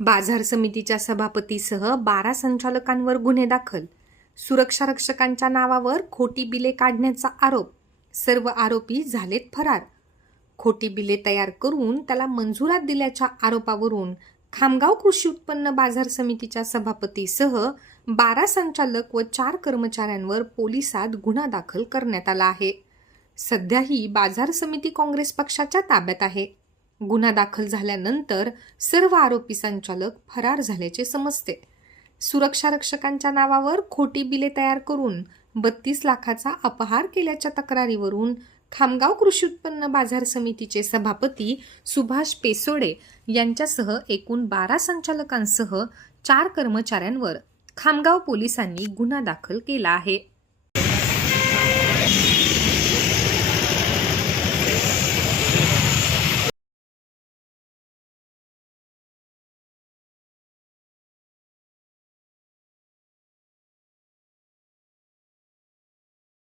बाजार समितीच्या सभापतीसह बारा संचालकांवर गुन्हे दाखल. सुरक्षा रक्षकांच्या नावावर खोटी बिले काढण्याचा आरोप. सर्व आरोपी झालेत फरार. खोटी बिले तयार करून त्याला मंजुरात दिल्याच्या आरोपावरून खामगाव कृषी उत्पन्न बाजार समितीच्या सभापतीसह बारा संचालक व चार कर्मचाऱ्यांवर पोलिसात गुन्हा दाखल करण्यात आला आहे. सध्याही बाजार समिती काँग्रेस पक्षाच्या ताब्यात आहे. गुन्हा दाखल झाल्यानंतर सर्व आरोपी संचालक फरार झाल्याचे समजते. सुरक्षा रक्षकांच्या नावावर खोटी बिले तयार करून बत्तीस लाखाचा अपहार केल्याच्या तक्रारीवरून खामगाव कृषी उत्पन्न बाजार समितीचे सभापती सुभाष पेसोडे यांच्यासह एकूण बारा संचालकांसह चार कर्मचाऱ्यांवर खामगाव पोलिसांनी गुन्हा दाखल केला आहे.